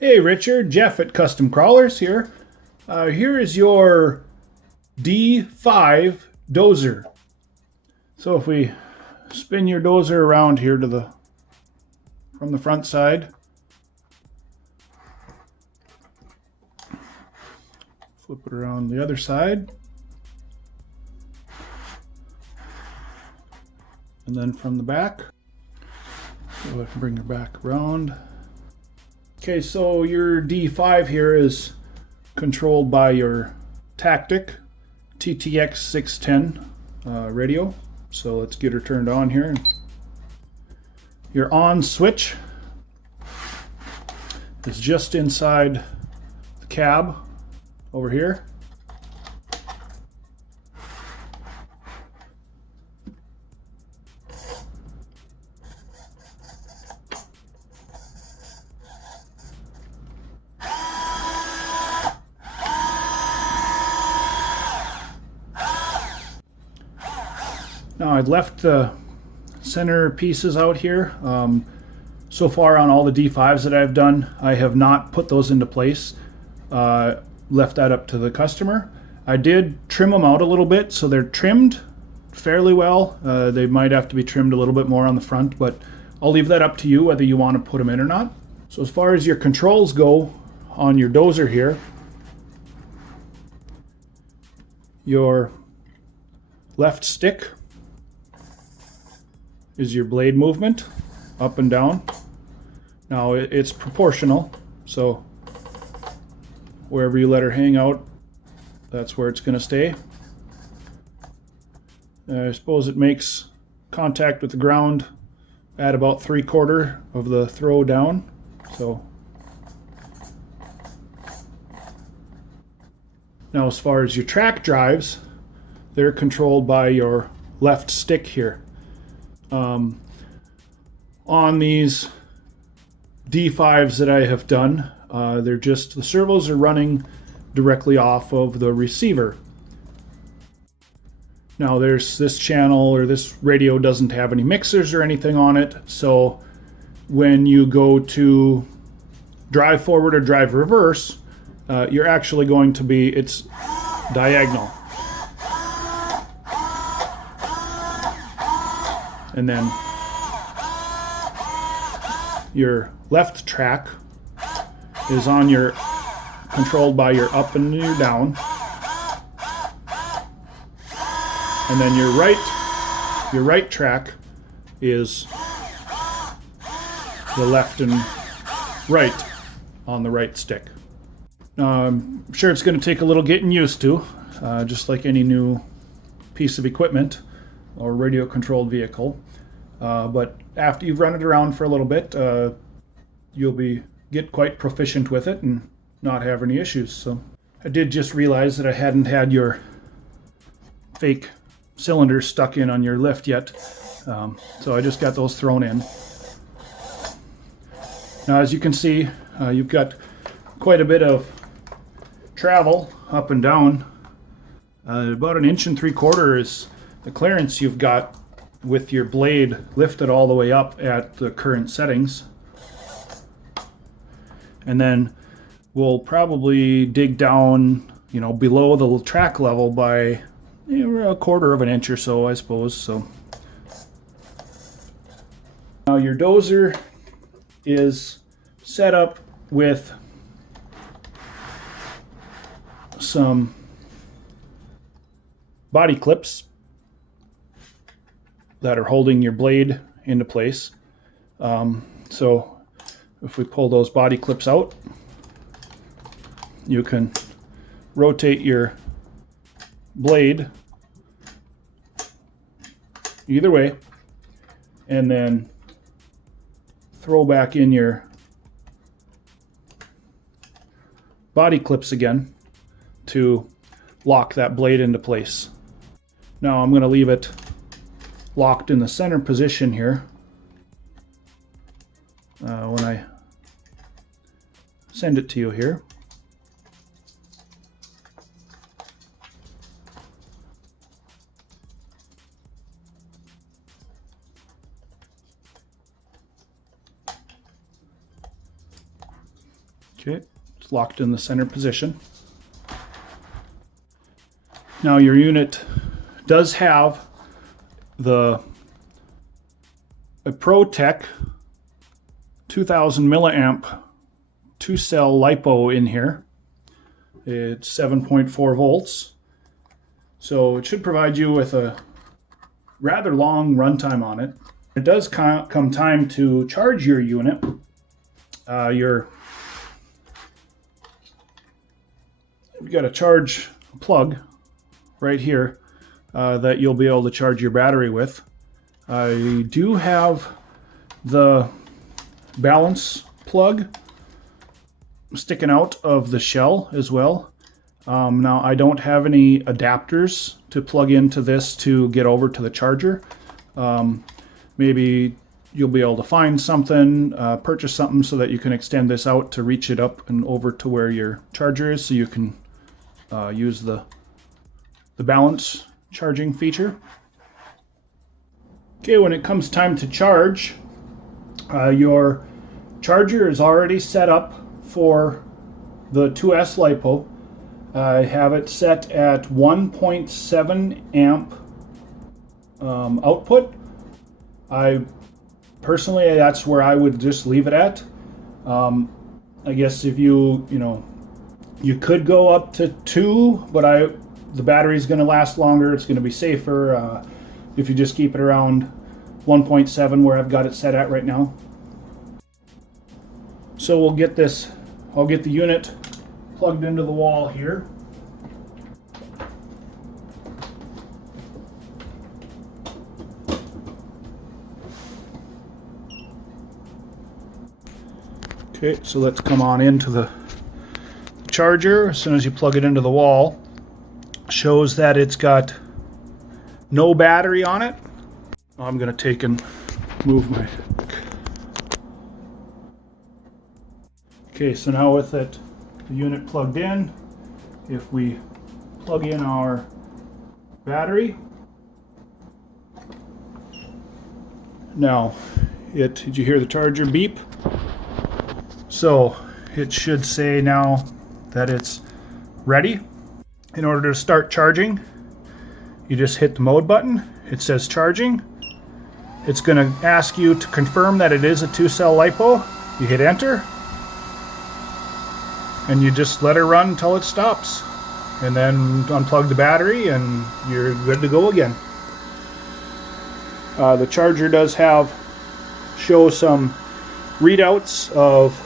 Hey Richard, Jeff at Custom Crawlerz here. Here is your D5 dozer. So if we spin your dozer around here to from the front side, flip it around the other side, and then from the back, go ahead and bring your back around. Okay, so your D5 here is controlled by your Tactic TTX 610 radio. So let's get her turned on here. Your on switch is just inside the cab over here. Now I've left the center pieces out here. So far on all the D5s that I've done, I have not put those into place. Left that up to the customer. I did trim them out a little bit, so they're trimmed fairly well. They might have to be trimmed a little bit more on the front, but I'll leave that up to you whether you want to put them in or not. So as far as your controls go on your dozer here, your left stick is your blade movement, up and down. Now it's proportional, so wherever you let her hang out, that's where it's going to stay. I suppose it makes contact with the ground at about 3/4 of the throw down. So now as far as your track drives, they're controlled by your left stick here. On these D5s that I have done, they're just, the servos are running directly off of the receiver. Now there's this channel, or this radio doesn't have any mixers or anything on it, so when you go to drive forward or drive reverse, you're actually going to be, it's diagonal. And then your left track is on your, controlled by your up and your down. And then your right track is the left and right on the right stick. Now I'm sure it's going to take a little getting used to, just like any new piece of equipment or radio controlled vehicle, but after you've run it around for a little bit, you'll get quite proficient with it and not have any issues. So I did just realize that I hadn't had your fake cylinders stuck in on your lift yet, so I just got those thrown in. Now as you can see, you've got quite a bit of travel up and down. About 1 3/4 is the clearance you've got with your blade lifted all the way up at the current settings. And then we'll probably dig down, below the track level by 1/4 of an inch or so, I suppose. So now your dozer is set up with some body clips that are holding your blade into place. So if we pull those body clips out, you can rotate your blade either way and then throw back in your body clips again to lock that blade into place. Now I'm going to leave it locked in the center position here when I send it to you here. Okay, it's locked in the center position. Now your unit does have a ProTech 2000 milliamp 2-cell LiPo in here. It's 7.4 volts. So it should provide you with a rather long runtime on it. It does come time to charge your unit. You've got a charge plug right here that you'll be able to charge your battery with. I do have the balance plug sticking out of the shell as well. Now I don't have any adapters to plug into this to get over to the charger. Maybe you'll be able to find something, purchase something so that you can extend this out to reach it up and over to where your charger is, so you can use the balance charging feature. Okay, when it comes time to charge, your charger is already set up for the 2S LiPo. I have it set at 1.7 amp output. Personally, that's where I would just leave it at. I guess if you could go up to 2, but the battery's going to last longer. It's going to be safer if you just keep it around 1.7 where I've got it set at right now. So I'll get the unit plugged into the wall here. Okay, so let's come on into the charger. As soon as you plug it into the wall, shows that it's got no battery on it. I'm going to take and move my... Okay, so now with the unit plugged in, if we plug in our battery, now did you hear the charger beep? So it should say now that it's ready. In order to start charging, you just hit the mode button. It says charging. It's going to ask you to confirm that it is a 2-cell LiPo. You hit enter. And you just let her run until it stops, and then unplug the battery and you're good to go again. The charger does show some readouts of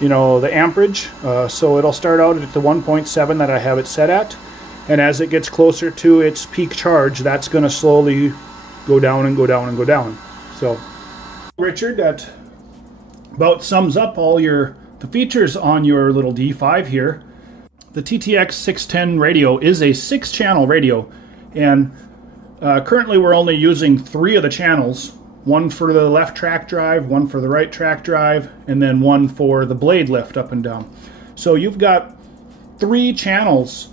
the amperage, so it'll start out at the 1.7 that I have it set at, and as it gets closer to its peak charge, that's going to slowly go down and go down and go down. So Richard, that about sums up all the features on your little D5 here. The TTX 610 radio is a 6-channel radio, and currently we're only using 3 of the channels. One for the left track drive, one for the right track drive, and then one for the blade lift up and down. So you've got 3 channels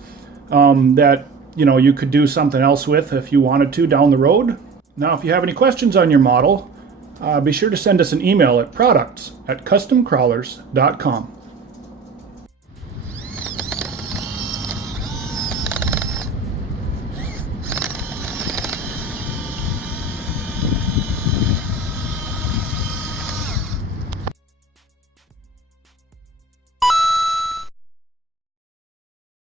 that you could do something else with if you wanted to down the road. Now, if you have any questions on your model, be sure to send us an email at products@customcrawlerz.com.